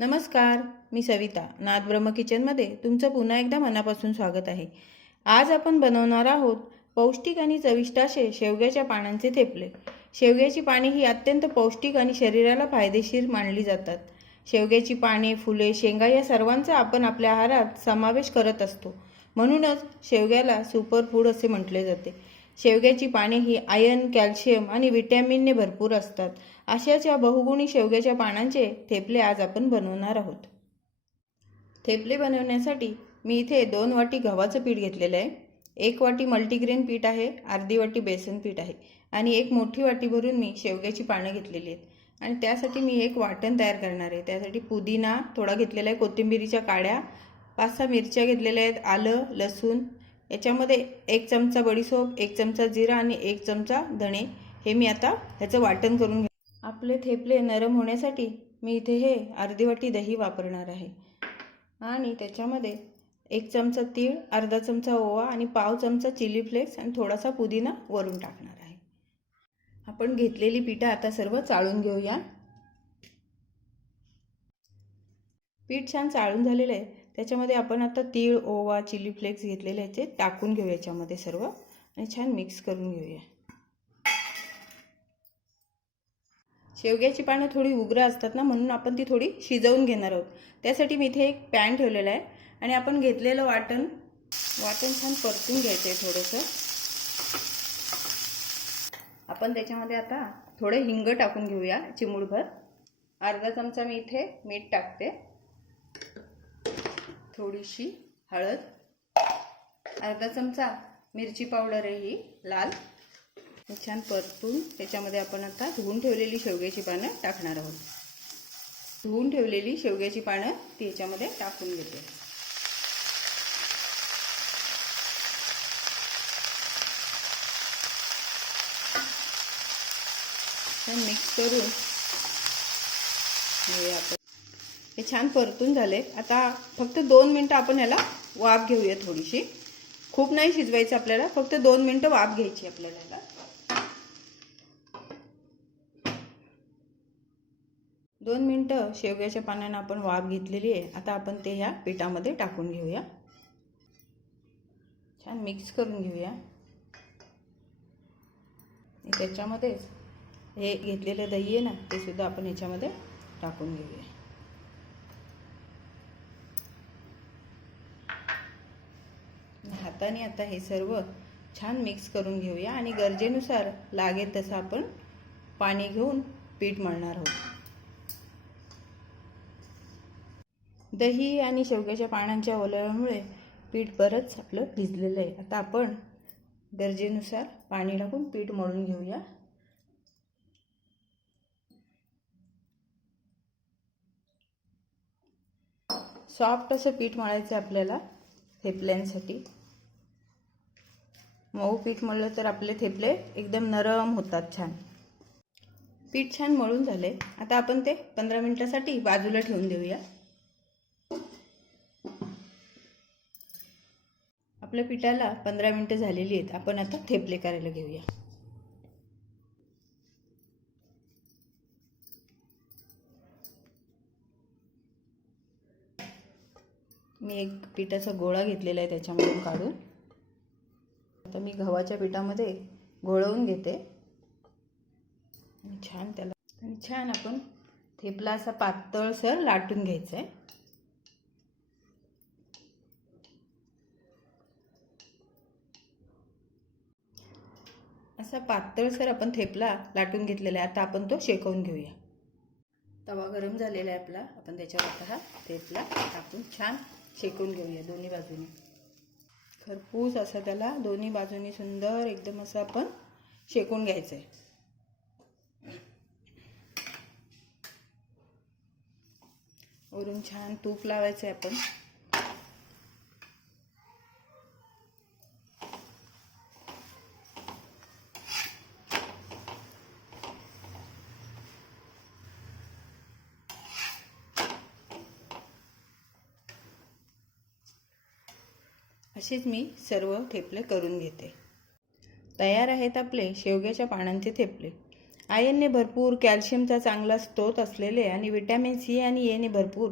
नमस्कार, मी सविता. नाद ब्रह्म किचनमध्ये तुमचं पुन्हा एकदा मनापासून स्वागत आहे. आज आपण बनवणार आहोत पौष्टिक आणि चविष्ट असे शेवग्याच्या पानांचे थेपले. शेवग्याची पाने ही अत्यंत पौष्टिक आणि शरीराला फायदेशीर मानली जातात. शेवग्याची पाने, फुले, शेंगा या सर्वांचा आपण आपल्या आहारात समावेश करत असतो. म्हणूनच शेवग्याला सुपर फूड असे म्हटले जाते. शेवग्याची पाने ही आयर्न, कॅल्शियम आणि विटॅमिनने भरपूर असतात. अशाच बहुगुणी शेवग्याच्या पानांचे थेपले आज आपण बनवणार आहोत. थेपले बनवण्यासाठी मी इथे 2 वाटी गव्हाचं पीठ घेतलेलं आहे, 1 वाटी मल्टीग्रेन पीठ आहे, अर्धी वाटी बेसन पीठ आहे आणि 1 मोठी वाटी भरून मी शेवग्याची पानं घेतलेली आहेत. आणि त्यासाठी मी एक वाटण तयार करणार आहे. त्यासाठी पुदिना थोडा घेतलेला आहे, कोथिंबीरीच्या काड्या, 5-6 मिरच्या घेतलेल्या आहेत, आलं, लसूण, याच्यामध्ये 1 चमचा बडीशोप, 1 चमचा जिरा आणि 1 चमचा धणे हे मी आता ह्याचं वाटण करून आपले थेपले नरम होण्यासाठी मी इथे हे अर्धी वाटी दही वापरणार आहे आणि त्याच्यामध्ये 1 चमचा तीळ, अर्धा चमचा ओवा आणि पाव चमचा चिली फ्लेक्स आणि थोडासा पुदिना वरून टाकणार आहे. आपण घेतलेली पिठं आता सर्व चाळून घेऊया. पीठ छान चाळून झालेलं आहे. त्याच्यामध्ये आपण आता तीळ, ओवा, चिली फ्लेक्स घेतलेले ह्याचे टाकून घेऊया याच्यामध्ये सर्व आणि छान मिक्स करून घेऊया. शेवग्याची पानं थोडी उग्र असतात ना, म्हणून आपण ती थोडी शिजवून घेणार आहोत. त्यासाठी मी इथे एक पॅन ठेवलेला आहे आणि आपण घेतलेलं वाटण छान परतून घ्यायचं आहे थोडंसं. आपण त्याच्यामध्ये आता थोडे हिंग टाकून घेऊया, चिमूटभर. अर्धा चमचा मी इथे मीठ टाकते, थोडीशी हळद, अर्धा चमचा मिरची पावडर आहे ही लाल. छान परतून त्याच्यामध्ये आपण आता धुवून ठेवलेली शेवग्याची पानं टाकणार आहोत. धुवून ठेवलेली शेवग्याची पानं ती याच्यामध्ये टाकून घेते. मिक्स करून आपण हे छान परतून झाले. आता फक्त 2 मिनिटं आपण याला वाफ घेऊया थोडीशी. खूप नाही शिजवायचं आपल्याला, फक्त 2 मिनिटं वाफ घ्यायची आपल्याला याला. 2 मिनिटं शेवग्याच्या पानांना आपण वाफ घेतलेली आहे. आता आपण ते ह्या पिठामध्ये टाकून घेऊया, छान मिक्स करून घेऊया. त्याच्यामध्येच हे घेतलेलं दही आहे ना, ते सुद्धा आपण याच्यामध्ये टाकून घेऊया. हाताने आता हे सर्व छान मिक्स करून घेऊया आणि गरजेनुसार लागेल तसं आपण पाणी घेऊन पीठ मळणार आहोत. दही आणि शेवग्याच्या पानांच्या ओलाव्यामुळे पीठ बरंच आपलं भिजलेलं आहे. आता आपण गरजेनुसार पाणी टाकून पीठ मळून घेऊया. सॉफ्ट असं पीठ मळायचं आपल्याला थेपल्यांसाठी. मऊ पीठ मळलं तर आपले थेपले एकदम नरम होतात छान. पीठ छान मळून झाले. आता आपण ते 15 मिनिटासाठी बाजूला ठेवून देऊया. आपल्या पिठाला 15 मिनिटं झालेली आहेत. आपण आता थेपले करायला घेऊया. मी एक पिठाचा गोळा घेतलेला आहे त्याच्यामधून काढून. आता मी गव्हाच्या पिठामध्ये घोळवून घेते छान त्याला. आणि छान आपण थेपला असा पातळसर लाटून घ्यायचा आहे. असा पातळसर आपण थेपला लाटून घेतलेला आहे. आता आपण तो शेकवून घेऊया. तवा गरम झालेला आहे आपला. आपण त्याच्यावर आता हा थेपला टाकून छान शेकून घेऊया दोन्ही बाजूने. खरपूस असं त्याला दोन्ही बाजूनी सुंदर एकदम असं आपण शेकून घ्यायचं आहे. वरून छान तूप लावायचं आहे आपण. असेच मी सर्व थेपले करून घेते. तयार आहेत आपले शेवग्याच्या पानांचे थेपले. आयनने भरपूर, कॅल्शियमचा चांगला स्रोत असलेले आणि विटॅमिन सी आणि एने भरपूर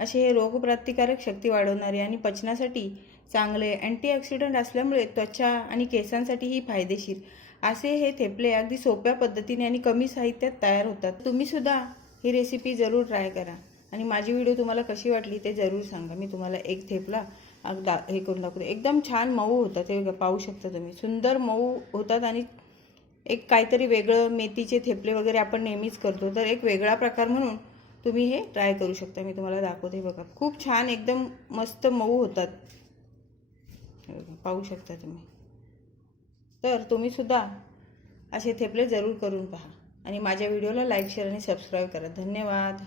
असे हे रोगप्रतिकारक शक्ती वाढवणारे आणि पचनासाठी चांगले अँटीऑक्सिडंट असल्यामुळे त्वचा आणि केसांसाठीही फायदेशीर असे हे थेपले अगदी सोप्या पद्धतीने आणि कमी साहित्यात तयार होतात. तुम्ही सुद्धा ही रेसिपी जरूर ट्राय करा आणि माझी व्हिडिओ तुम्हाला कशी वाटली ते जरूर सांगा. मी तुम्हाला एक थेपला हे करून दाखवते. एकदम छान मऊ होतात, ते पाहू शकता तुम्ही. सुंदर मऊ होतात आणि एक काहीतरी वेगळं, मेथीचे थेपले वगैरे आपण नेहमीच करतो, तर एक वेगळा प्रकार म्हणून तुम्ही हे ट्राय करू शकता. मी तुम्हाला दाखवते बघा. खूप छान एकदम मस्त मऊ होतात, पाहू शकता तुम्ही. तर तुम्ही सुद्धा असे थेपले जरूर करून पहा आणि माझ्या व्हिडिओला लाईक, शेअर आणि सबस्क्राईब करा. धन्यवाद.